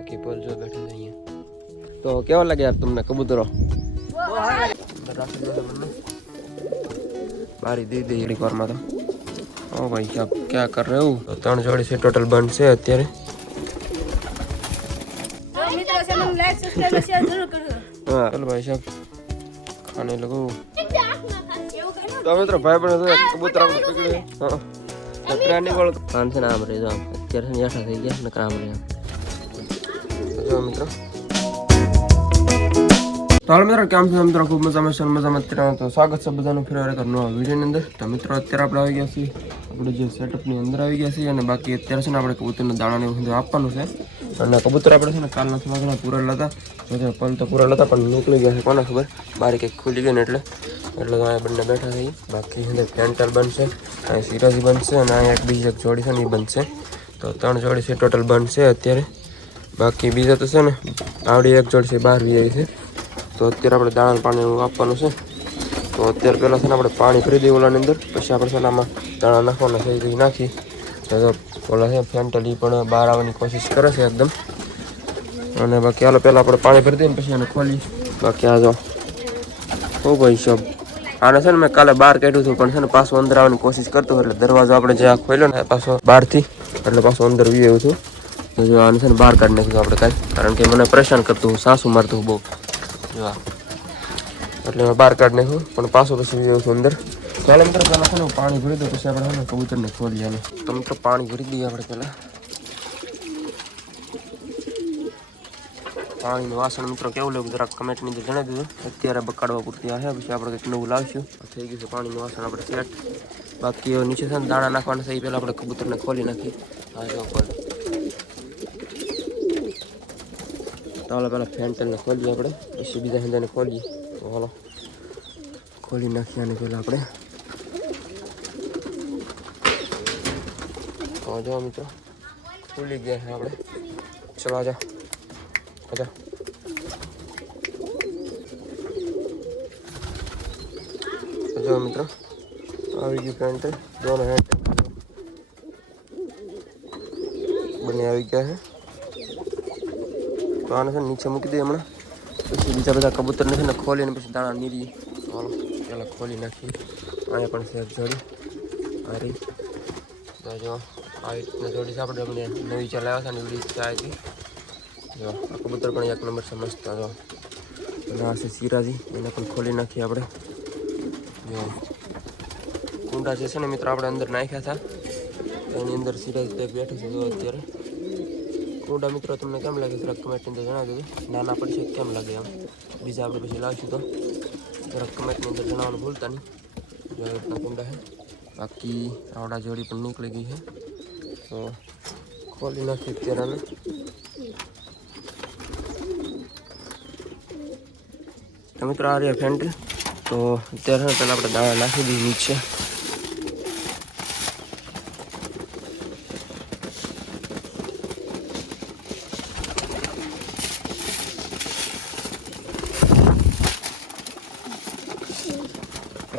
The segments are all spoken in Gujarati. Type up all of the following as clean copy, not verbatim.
બાકી પલ જો બેઠા છે અહીંયા. તો કેવા લાગે યાર તમને કબૂતરો? बारी दे दे एक बार में तो ओ भाई साहब क्या कर रहे हो? तो 3 जोड़ी से टोटल बंद से અત્યારે तो मित्रों से हम लाइक सब्सक्राइब और शेयर जरूर करो। हां चलो भाई साहब खाने लगो। तो मित्रों भाई बने तो कबूतर આપણે પકડે હા તો પ્રાણી વાળો કાન છે નામ રે જો અત્યારે છે યાઠા થઈ ગયા ને કામ રે જો મિત્રો તો હાલ મિત્રો કેમ છે મિત્રો ખૂબ મજામાં તો સ્વાગત છે બધાનું ફરી એક નવા વિડીયોની અંદર. તો મિત્રો અત્યારે આપણે આવી ગયા છીએ આપણે જે સેટઅપની અંદર આવી ગયા છીએ અને બાકી અત્યારે છે ને આપણે કબૂતરને દાણાને બધું આપવાનું છે અને કબૂતર આપણે છે ને કાલના થોડા ઘણા પૂરેલા હતા તો પલ તો પૂરેલા હતા પણ નીકળી ગયા છે કોને ખબર બારી કંઈક ખુલી ગઈ ને એટલે તો અહીંયા બંને બેઠા થઈ બાકી અંદર પેન્ટર બનશે અહીં સિરાજી બનશે અને અહીંયા એક બીજી એક જોડી છે ને એ બનશે તો 3 જોડી છે ટોટલ બનશે અત્યારે બાકી બીજા તો છે ને આવડી એક જોડી છે બહાર વી આવી છે તો અત્યારે આપણે દાણા પાણી આપવાનું છે તો અત્યારે પહેલાં છે ને આપણે પાણી ભરી દઈએ ઓલાની અંદર પછી આપણે છે ને આમાં દાણા નાખવાના છે એ નાખી તો ઓલા છે ફેન્ટલી પણ બહાર આવવાની કોશિશ કરે છે એકદમ અને બાકી હાલો પહેલાં આપણે પાણી ભરી દઈએ પછી એને ખોલી બાકી આ જો ઓ ભાઈ સાહેબ આને છે ને મેં કાલે બહાર કાઢ્યું હતું પણ છે ને પાછું અંદર આવવાની કોશિશ કરતો એટલે દરવાજો આપણે જે આ ખોલ્યો ને પાછો બહારથી એટલે પાછું અંદર વી આવ્યું હતું તો જો આને છે ને બહાર કાઢી નાખ્યું આપણે કાંઈ કારણ કે મને પરેશાન કરતું સાસુ મારતું બહુ જો એટલે મેં બહાર કાઢી નાખ્યું પણ પાછું પછી વી આવ્યું હતું અંદર ચાલો મિત્રો પહેલાં છે ને પાણી ભરી દો પછી આપણે છે ને કબૂતરને ખોલીએ અને તો મિત્રો પાણી ભરી દઈએ આપણે પહેલાં પાણીનું વાસણ મિત્રો કેવું લેવું જરાક કમેન્ટની અંદર જણાવી દીધું અત્યારે બકાડવા પૂરતી આ છે પછી આપણે કંઈક નવું લાવશું થઈ ગયું છે પાણીનું વાસણ આપણે સેટ બાકી નીચે છે ને દાણા નાખવાના છે એ પહેલાં આપણે કબૂતરને ખોલી નાખીએ હા જો પણ ચાલો પહેલાં ફેન્ટલને ખોલીએ આપણે પછી બીજા હિંદાને ખોલીએ તો હાલો ખોલી નાખીએ અને પહેલાં આપણે તો જો મિત્રો ખુલી ગયા છે આપણે ચલો આજા आजा जो मित्र આવી ગયું પેન્ટ दोनों हैंड બને આવી ગયા છે તો આને છે નીચે મૂકી દઈએ હમણાં પછી બીજા બધા કબૂતરને છે ને ખોલીને પછી દાણા નીરી ચાલો પહેલાં ખોલી નાખીએ અહીંયા પણ છે જોડી હારી તો જો આવી રીતના જોડી છે આપણે અમને નવી ચલાવ્યા હતા ને એવી રીતે આવી હતી જો આ કબૂતર પણ એક નંબર સમજતા જો અને આ છે સિરાજી એને પણ ખોલી નાખીએ આપણે જો કુંડા જે છે ને મિત્રો આપણે અંદર નાખ્યા હતા એની અંદર સિરાજી તો બેઠું છે જો અત્યારે કુંડા મિત્રો તમને કેમ લાગે જરાક કમેન્ટની અંદર જણાવી દેજો નાના પડશે કેમ લાગે એમ બીજા આપણે પછી લાવીશું તો જરાક કમેન્ટની અંદર જણાવવાનું ભૂલતા નહીં જો એ રીતના કુંડા છે બાકી આવડા જોડી પણ નીકળી ગઈ છે તો ખોલી નાખીએ અત્યારે અમે તો મિત્રો આ રહ્યા ફેન્ટલ તો અત્યારે પહેલાં આપણે દાણા નાખી દઈએ નીચે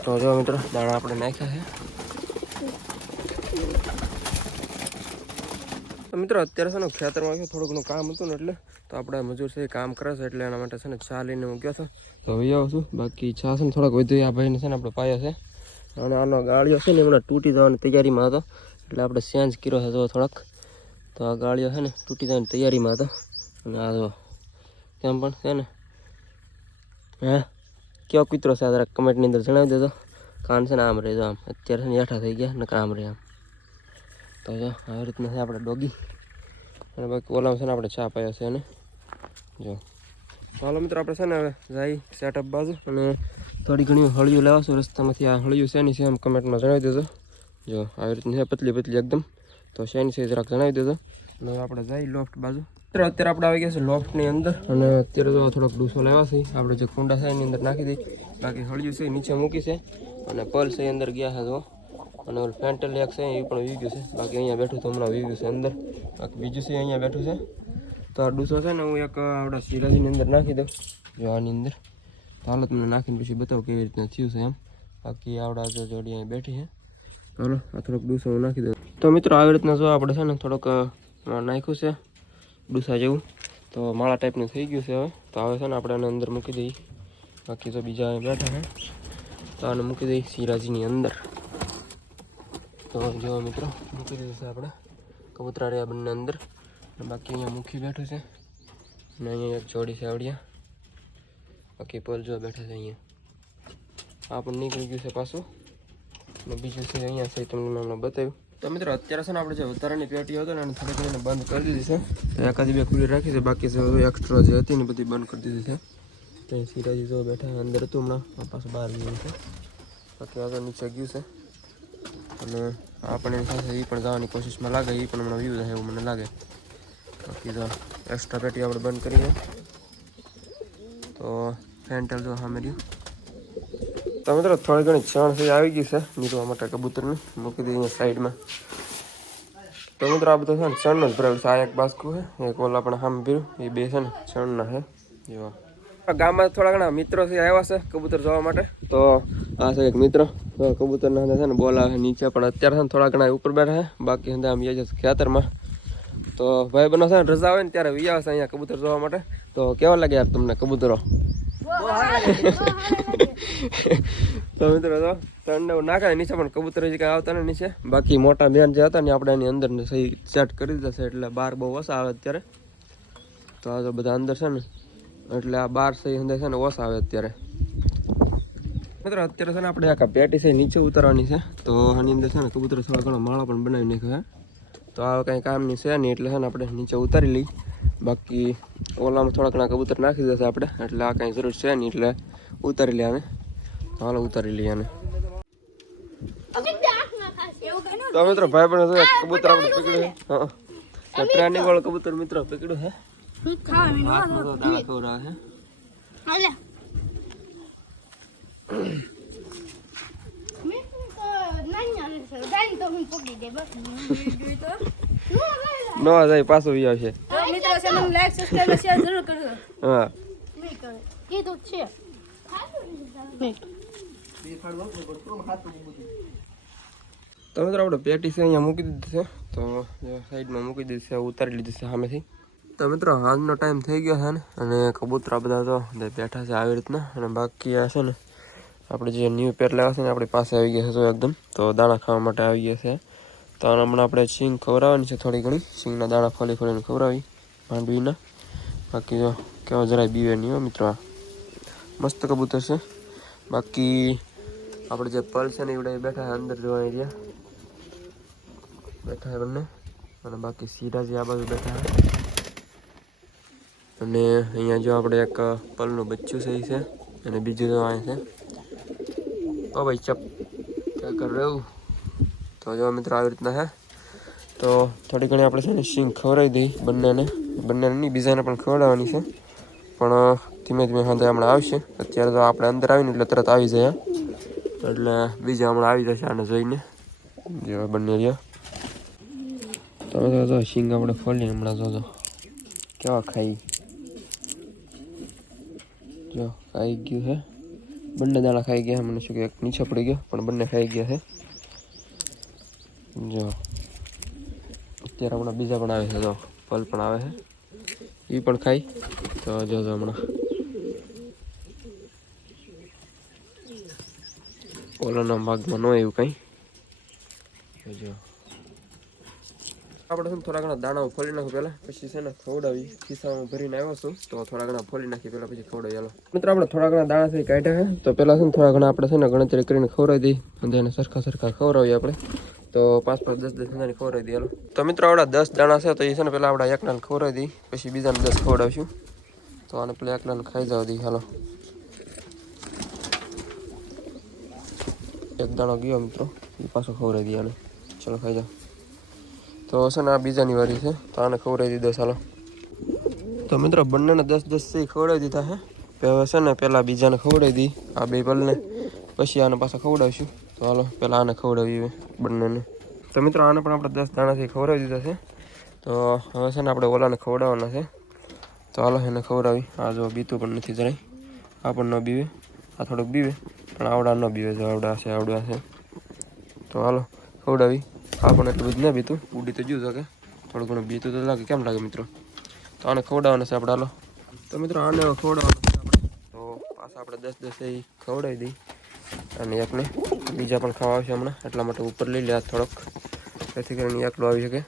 તો જો મિત્રો દાણા આપણે નાખ્યા છે તો મિત્રો અત્યારે છે ને ખેતરમાં થોડું ઘણું કામ હતું ને એટલે તો આપણે મજૂર છે કામ કરે છે એટલે એના માટે છે ને ચા લઈને હું ગયો છું તો હવે આવું છું બાકી ચા છે ને થોડાક વધુ આ ભાઈને છે ને આપણે પાયા છે અને આનો ગાળિયો છે ને હમણાં તૂટી જવાની તૈયારીમાં હતો એટલે આપણે ચેન્જ કર્યો છે જો થોડાક તો આ ગાળિયો છે ને તૂટી જવાની તૈયારીમાં હતો અને આ જો કેમ પણ છે ને હા કેવો કૂતરો છે જરાક કમેન્ટની અંદર જણાવી દેજો કાન છે ને આમ રહે જો આમ અત્યારે છે ને યાઠા થઈ ગયા ને કામ રહે આમ તો જો આવી રીતના છે આપણે ડોગી અને બાકી ઓલામાં છે ને આપણે ચા પાયા છે અને જો ચાલો મિત્રો આપણે છે ને હવે જાય સેટઅપ બાજુ અને થોડી ઘણી હળિયું લેવાશું રસ્તામાંથી આ હળિયું શેની છે એમ કમેન્ટમાં જણાવી દેજો જો આવી રીતની છે પતલી પતલી એકદમ તો શેની છે જરાક જણાવી દેજો અને આપણે જાય લોફ્ટ બાજુ મિત્રો અત્યારે આપણે આવી ગયા છે લોફ્ટની અંદર અને અત્યારે તો થોડોક ડૂસો લેવા છે આપણે જે કુંડા છે એની અંદર નાખી દઈ બાકી હળિયું છે નીચે મૂકી છે અને પલ છે અંદર ગયા છે જો અને ઓલું ફેન્ટલ એક છે એ પણ વી ગયું છે બાકી અહીંયા બેઠું તો હમણાં વી ગયું છે અંદર બાકી બીજું છે અહીંયા બેઠું છે તો આ ડૂસો છે ને હું એક આપણા સિરાજીની અંદર નાખી દઉં જો આની અંદર તો હાલો તમને નાખીને પછી બતાવું કેવી રીતના થયું છે એમ બાકી આવડા જો જોડી અહીં બેઠી છે ચાલો આ થોડોક ડૂસો હું નાખી દઉં તો મિત્રો આવી રીતના જો આપણે છે ને થોડોક નાખ્યું છે ડૂસા જેવું તો માળા ટાઈપનું થઈ ગયું છે હવે. તો હવે છે ને આપણે આને અંદર મૂકી દઈએ. બાકી તો બીજા અહીં બેઠા છે, તો આને મૂકી દઈએ સિરાજીની અંદર. તો જો મિત્રો મૂકી દીધું છે આપણે કબૂતરા રહ્યા બંને અંદર. અને બાકી અહીંયા મૂકી બેઠું છે, અને અહીંયા એક જોડી છે આવડિયા. બાકી પલ જો બેઠા છે અહીંયા. આ પણ નીકળી ગયું છે પાછું. અને બીજું છે અહીંયા છે, તમને મેં હમણાં બતાવ્યું. તો મિત્રો અત્યારે છે ને આપણે જે વધારાની પેટીઓ હતો ને એને થોડી ઘણીને બંધ કરી દીધી છે. તો એકાદી બે ખુલ્લી રાખી છે, બાકી છે એક્સ્ટ્રા જે હતી ને બધી બંધ કરી દીધી છે. તો અહીં સિરાજી જો બેઠા અંદર હતું હમણાં, આ પાછું બહાર ગયું છે. બાકી આગળ નીચે ગયું છે, અને આ પણ એની સાથે એ પણ જવાની કોશિશમાં લાગે, એ પણ હમણાં વ્યૂ થાય એવું મને લાગે. બાકી તો એક્સ્ટ્રા પેટી આપણે બંધ કરીએ. તો ફેન્ટેલ જો સામે રહ્યું. તો મિત્રો થોડી ઘણી છાણ થઈ આવી ગઈ છે નીરવા માટે કબૂતરની, મૂકી દઈએ અહીંયા સાઈડમાં. તો મિત્રો આ બધું છે ને છણનું જ ભરેલું છે. આ એક બાસ્કું છે, એક ઓલા પણ સામે ભર્યું, એ બે છે ને છણના છે. જેવા ગામમાં થોડા ઘણા મિત્રો છે આવ્યા છે કબૂતર જોવા માટે. તો આ છે એક મિત્ર, કબૂતરના છે ને બોલાવે નીચે, પણ અત્યારે છે ને થોડા ઘણા ઉપર બેઠા છે. બાકી અંદર આમ જશે ખેતરમાં. તો ભાઈ બનો છે ને રજા હોય ને ત્યારે વિયા છે અહીંયા કબૂતર જોવા માટે. તો કેવા લાગે યાર તમને કબૂતરો? તો મિત્રો તો ઠંડો નાખે નીચે, પણ કબૂતર હજી કાંઈ આવતા ને નીચે. બાકી મોટા બેન જે હતા ને આપણે એની અંદર ને સહી સેટ કરી દીધા છે, એટલે બહાર બહુ ઓછા આવે અત્યારે. તો આ તો બધા અંદર છે ને, એટલે આ બાર સહી અંદર છે ને ઓછા આવે અત્યારે. મિત્રો અત્યારે છે ને આપણે આખા પેટી છે નીચે ઉતારવાની છે. તો આની અંદર છે ને કબૂતર થોડા ઘણા માળા પણ બનાવી નાખ્યો છે. તો આ કંઈ કામની છે નહીં, એટલે છે ને આપણે નીચે ઉતારી લઈ. બાકી ઓલામાં થોડા ઘણા કબૂતર નાખી દેશે આપણે, એટલે આ કાંઈ જરૂર છે નહીં, એટલે ઉતારી લે આને. હાલો ઉતારી લઈએ આને. તો મિત્રો ભાઈ પણ કબૂતર આપણે પકડ્યું છે. હા, તો ટ્રેનિંગ વાળો કબૂતર મિત્રો પકડ્યું છે. હાથમાં તો દાણા ખવડાવે છે. નો જાય પાછું વી આવશે. મિત્રો ચેનલ લાઈક સબસ્ક્રાઇબ શેર જરૂર કરજો. હા કીધું છે. તો મિત્રો આપણે પેટી છે અહીંયા મૂકી દીધી છે. તો સાઈડમાં મૂકી દીધી છે, ઉતારી લીધી છે સામેથી. તો મિત્રો હાલનો ટાઈમ થઈ ગયો છે ને, અને કબૂતરા બધા તો બેઠા છે આવી રીતના. અને બાકી આ છે ને આપણે જે ન્યૂ પેટ લેવા છે ને આપણી પાસે આવી ગયા છે જો એકદમ. તો દાણા ખાવા માટે આવી ગયા છે. તો હમણાં આપણે સિંગ ખવડાવવાની છે, થોડી ઘણી સિંગના દાણા ફોલી ફોલીને ખવડાવી માંડવીના. બાકી જો કેવા જરાય બીવે નહીં હો મિત્રો, આ મસ્ત કબૂતર છે. બાકી આપણે જે પલ છે ને એવડે બેઠા છે અંદર જોવા રહ્યા બેઠા છે બંને. અને બાકી સિરાજી આ બાજુ બેઠા છે. અને અહીંયા જો આપણે એક પલનું બચ્ચું છે એ છે, અને બીજું તો અહીંયા છે. ઓ ભાઈ ચપ ક્યાં કર રહ્યું? તો જો મિત્રો આવી રીતના છે. તો થોડી ઘણી આપણે છે ને સિંગ ખવડાવી દઈ બંનેને નહીં, બીજાને પણ ખવડાવવાની છે. પણ ધીમે ધીમે સાંજે હમણાં આવશે. અત્યારે તો આપણે અંદર આવીને એટલે તરત આવી જાય, એટલે બીજા હમણાં આવી જશે આને જોઈને. જેવા બંને રહ્યા. તો સિંગ આપણે ફોલીને હમણાં જોજો કેવા ખાઈ. જો ખાઈ ગયું છે, બંને દાણા ખાઈ ગયા. મને શું કે એક નીચે પડી ગયો, પણ બંને ખાઈ ગયા છે. જો અત્યારે હમણાં બીજા પણ આવે છે, જો પલ પણ આવે છે, એ પણ ખાઈ. તો જોજો હમણાં ઓલાના ભાગમાં ન એવું કંઈ. જો આપણે છે ને થોડા ઘણા દાણા ફોલી નાખું પહેલાં, પછી છે ને ખવડાવી. ખિસ્સામાં ભરીને આવ્યો છું, તો થોડા ઘણા ફોલી નાખી પહેલાં, પછી ખવડાવી. હાલો મિત્રો આપણે થોડા ઘણા દાણા થઈ કાઢ્યા છે. તો પહેલાં છે ને થોડા ઘણા આપણે છે ને ગણતરી કરીને ખવડાવી દઈએ, અને એને સરખા ખવડાવીએ આપણે. તો 5-5, 10-10 દાણાની ખવડાવી દઈએ. હાલો તો મિત્રો આપણા 10 દાણા છે, તો એ છે ને પહેલાં આપણે એકલાને ખવડાવી દઈએ, પછી બીજાને 10 ખવડાવીશું. તો આને પેલા એકલાને ખાઈ જવા દઈએ. હાલો એક દાણો ગયો મિત્રો, એ પાછો ખવડાવી દઈએ આને. ચાલો ખાઈ જાઓ. તો છે ને આ બીજાની વારી છે, તો આને ખવડાવી દીધો. ચાલો તો મિત્રો બંનેને 10-10 ખવડાવી દીધા છે. હવે છે ને પહેલાં બીજાને ખવડાવી દઈએ, આ બે પલને, પછી આને પાછા ખવડાવીશું. તો હાલો પહેલાં આને ખવડાવીએ બંનેને. તો મિત્રો આને પણ આપણે 10 દાણાથી ખવડાવી દીધા છે. તો હવે છે ને આપણે ઓલાને ખવડાવવાના છે. તો હાલો એને ખવડાવી. આ જો બીતું પણ નથી જરાય, આ પણ ન બીવે, આ થોડુંક બીવે, પણ આવડા ન બીવે. જો આવડા છે. તો હાલો ખવડાવી. આ પણ એટલું બધું ન બીતું, ઉડી તો જ્યું કે થોડું ઘણું બીતું તો લાગે. કેમ લાગે મિત્રો? તો આને ખવડાવવાના છે આપણે. હાલો તો મિત્રો આને ખવડાવવાનું છે આપણે. તો પાછા આપણે 10 એ ખવડાવી દઈ અને એકને બીજા પણ ખાવા આવશે હમણાં, એટલા માટે ઉપર લઈ લે થોડોક, જેથી કરીને એકલો આવી શકે.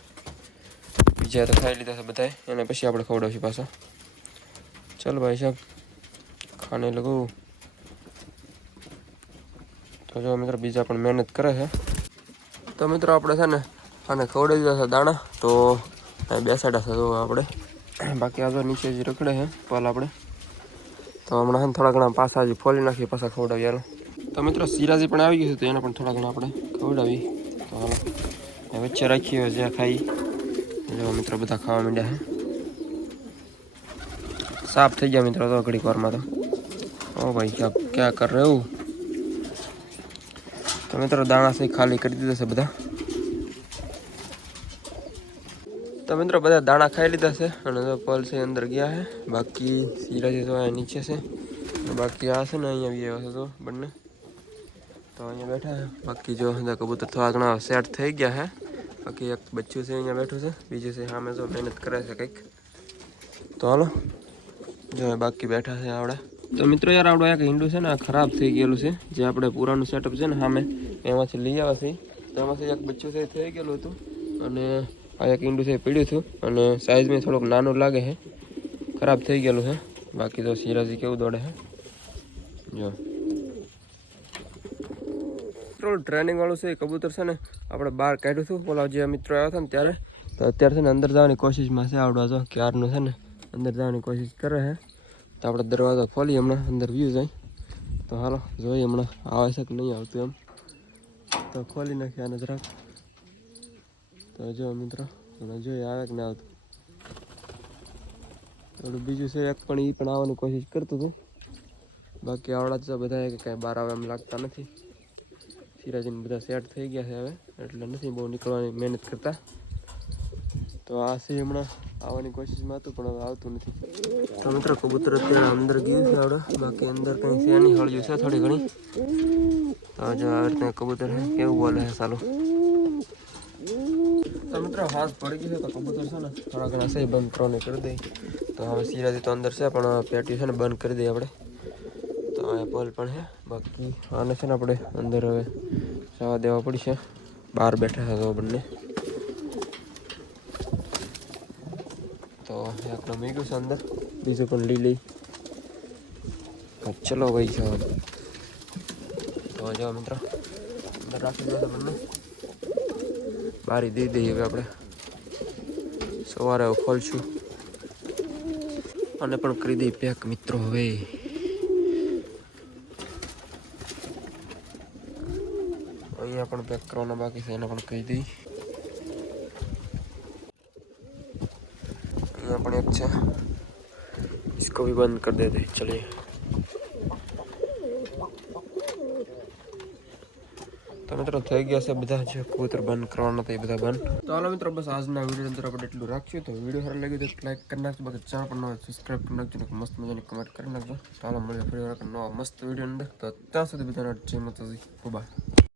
બીજા તો ખાઈ લીધા છે બધાએ, એને પછી આપણે ખવડાવશું પાછા. ચાલ ભાઈ સાહેબ ખાને લગો. તો જો મિત્રો બીજા પણ મહેનત કરે છે. તો મિત્રો આપણે છે ને આને ખવડાવી દીધા છે દાણા, તો બેસાડ્યા છે તો આપણે. બાકી આ તો નીચે જ રખડે છે પાલ આપણે. તો હમણાં છે થોડા ઘણા પાછા હજી ફોલી નાખીએ, પાછા ખવડાવીએ. હાલો તો મિત્રો સિરાજી પણ આવી ગયું છે, તો એને પણ થોડા ઘણા આપણે ખવડાવી. તો હાલો વચ્ચે રાખીએ જ્યાં ખાઈ. જો મિત્રો બધા ખાવા માંડ્યા છે. સાફ થઈ ગયા મિત્રો તો ઘડીક વારમાં. તો ઓ ભાઈ ક્યાં કર રહે એવું. તો મિત્રો દાણા છે ખાલી કરી દીધા છે બધા. તો મિત્રો બધા દાણા ખાઈ લીધા છે અને તો પલ છે અંદર ગયા છે. બાકી સિરાજી તો અહીંયા નીચે છે, બાકી આ છે ને અહીંયા બી આવ્યા છે તો બંને તો અહીંયા બેઠા છે. બાકી જો કબૂતર થોડા ઘણા સેટ થઈ ગયા છે. બાકી એક બચ્ચું છે અહીંયા બેઠું છે, બીજું છે સામે તો મહેનત કરે છે કંઈક. તો હાલો જો બાકી બેઠા છે આવડે. તો મિત્રો યાર આપણું એક ઈંડું છે ને આ ખરાબ થઈ ગયેલું છે, જે આપણે પુરાનું સેટઅપ છે ને સામે એમાંથી લઈ આવ્યા છે. તો એમાંથી એક બચ્ચું છે થઈ ગયેલું હતું અને આ એક ઈંડું છે પીડ્યું હતું અને સાઇઝમાં થોડુંક નાનું લાગે છે, ખરાબ થઈ ગયેલું છે. બાકી તો સિરાજી કેવું દોડે છે જો. ટ્રેનિંગ વાળું છે કબૂતર છે ને આપણે બહાર કાઢ્યું હતું બોલા જે મિત્રો આવ્યા હતા ને ત્યારે. તો અત્યારે છે ને અંદર જવાની કોશિશમાં છે આવડવા, જો ક્યારનું છે ને અંદર જવાની કોશિશ કરે છે. તો આપણે દરવાજો ખોલી હમણાં અંદર વ્યૂ જાય. તો હાલો જોઈએ હમણાં આવે છે કે નહીં આવતું એમ. તો ખોલી નાખીએ આને જરાક. તો જો મિત્રો હમણાં જોઈએ આવે કે ના આવતું. થોડું બીજું છે એક પણ એ પણ આવવાની કોશિશ કરતું હતું. બાકી આવડા તો બધા કે કાંઈ બહાર આવે એમ લાગતા નથી. સિરાજીને બધા સેટ થઈ ગયા છે હવે, એટલે નથી બહુ નીકળવાની મહેનત કરતા. તો આ છે હમણાં આવવાની કોશિશમાં હતું પણ હવે આવતું નથી. તો મિત્રો કબૂતર અત્યારે અંદર ગયું છે આવડે, બાકી અંદર કંઈ છે નહીં, હળિયું છે થોડી ઘણી. તો જો આવી રીતે કબૂતર છે કેવું બોલે છે ચાલો. તો મિત્રો હાથ પડી ગયું છે તો કબૂતર છે ને થોડા ઘણા છે બંધ કરવાને કરી દઈ. તો હવે સિરાજી તો અંદર છે પણ પેટી છે ને બંધ કરી દઈએ આપણે. તો આ પલ પણ છે, બાકી આને છે ને આપણે અંદર હવે જવા દેવા પડશે. બહાર બેઠા છે તો બંને. તો એકનો મીઠું છે અંદર, બીજું પણ લઈ. ચલો ભાઈ સાહેબ. તો જો મિત્રો અંદર રાખી દો બંને, બારી દઈ દઈએ હવે આપણે. સવારે ખોલશું અને પણ કરી દઈએ પેક મિત્રો. હવે અહીંયા પણ પેક કરવાના બાકી છે, એને પણ કહી દઈ. यहाँ पर एक है, इसको भी बंद कर देते चलिए. તો મિત્રો થઈ ગયા છે બધા જે કબૂતર બંધ કરવાના હતા એ બધા બંધ. તો હાલો મિત્રો બસ આજના વિડીયો અંદર આપણે એટલું રાખશું. તો વિડીયો સારો લાગ્યો તો લાઈક કરી નાખજો, બાકી ચેનલ પર નવા સબસ્ક્રાઈબ કરી નાખજો, મસ્ત મજાની કમેન્ટ કરી નાખજો. તો હાલો મળીએ ફરી વાર નવા મસ્ત વિડીયો અંદર. તો ત્યાં સુધી બધાને જય માતાજી, બાય.